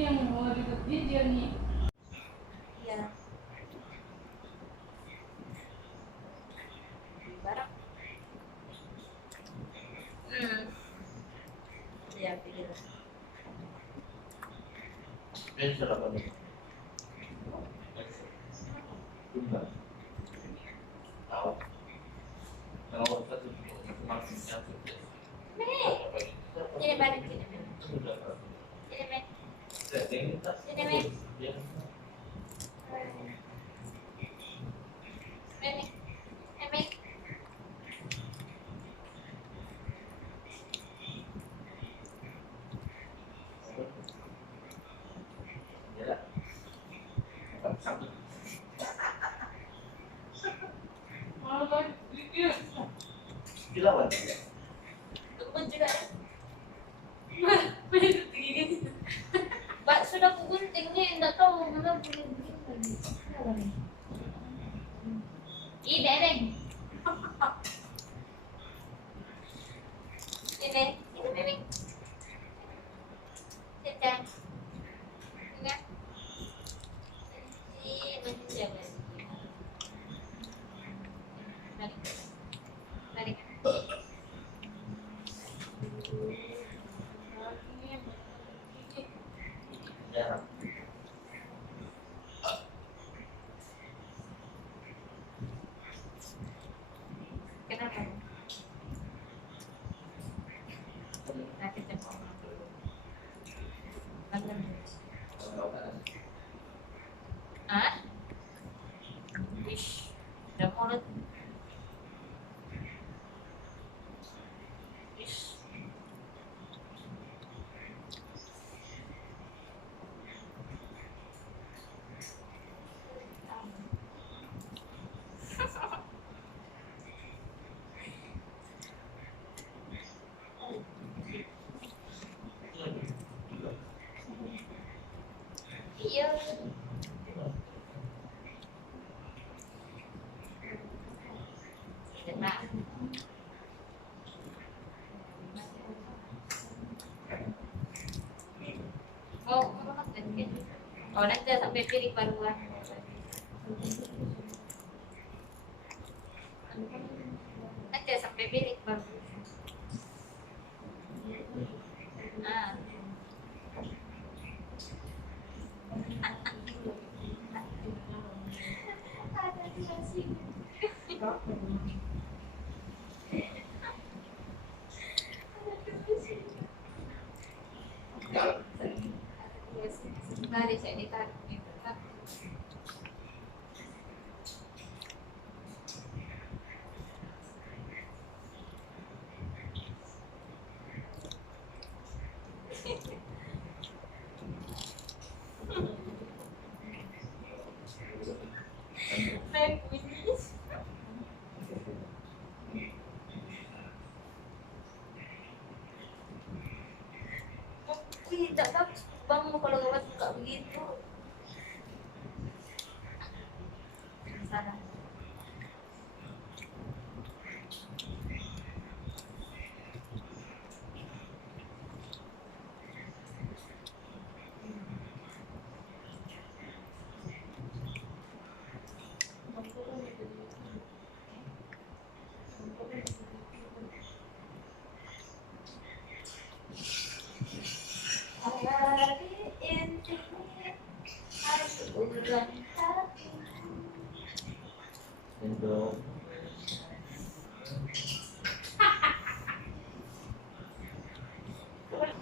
yang mau deket dia nih. Iya. Barang. Iya, pikir. Pensil apa nih? Jumlah. Tahu. Kalau satu maksudnya sukses. Ini balik ini. Ini men. Ini men. Men. Malah dia. Dilawan. Tukun juga ya. Banyak gini. Pak sudah kugunting nih, enggak tahu mana boleh begini lagi. Ih, dereng. Ini Mimi. Cecah. Enggak. Ini jangan. Tarik. Jarang. Kenapa? Nanti cekok. Ah? Ish, udah mulut. Ish. Iya. Nah. Oh, nanti sampai pilih baruan. Nanti sampai pilih baru. Ah. Ada dia sih. Mari saya ditarik gitu kan. Baik bunyi. Tidak tahu bang kalau lewat suka begitu. Sana. Hari ini harus ulang tahun. Untuk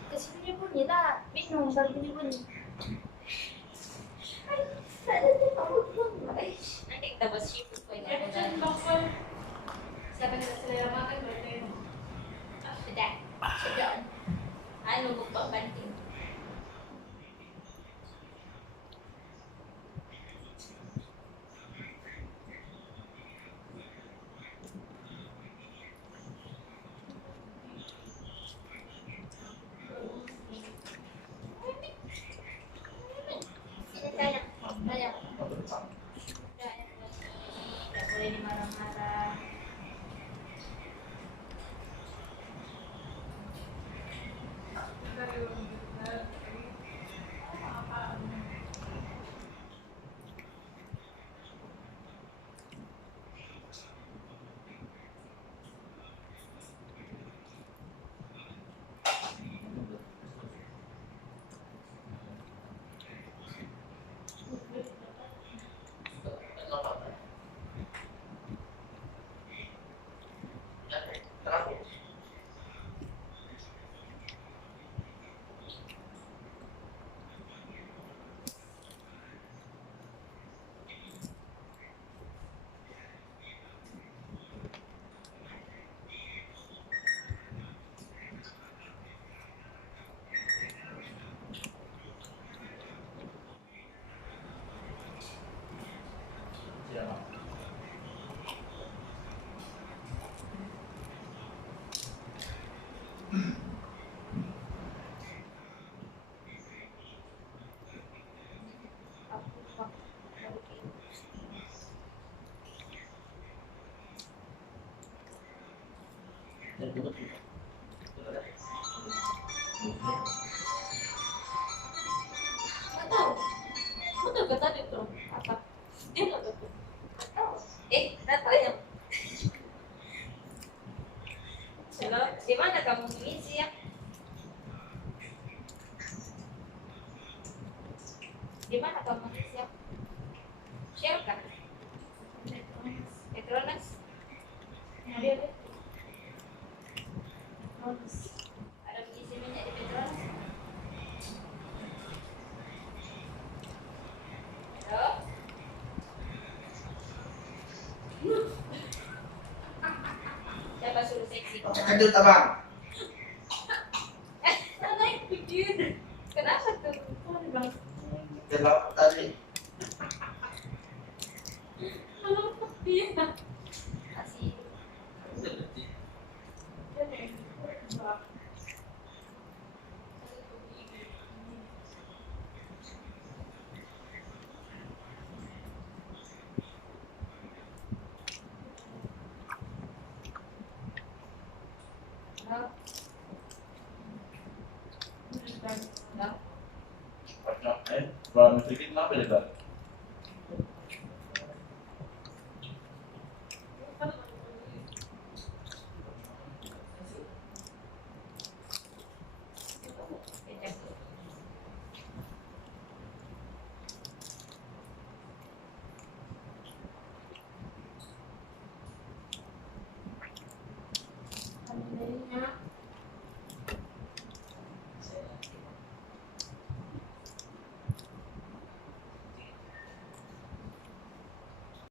Kesini bunyi lah, minum baru bunyi. Ada di bawah. Nanti kita bahas seafood kau ingat. Caption bakal. Siapa yang selera makan berarti. Sudah. Anu buka banting. Banyak. Tidak boleh dimarah-marah. Dari Di mana kamu siap? Share kan? Petronas. Ada. Ada isi minyak di Petronas. Halo? Siapa suruh seksi? Pakai kandil abang. Naik begini. Kenapa tuh? Kok dibilang Kenapa tadi? dia? Kasih. Kalau sedikit kenapa ya, Bang?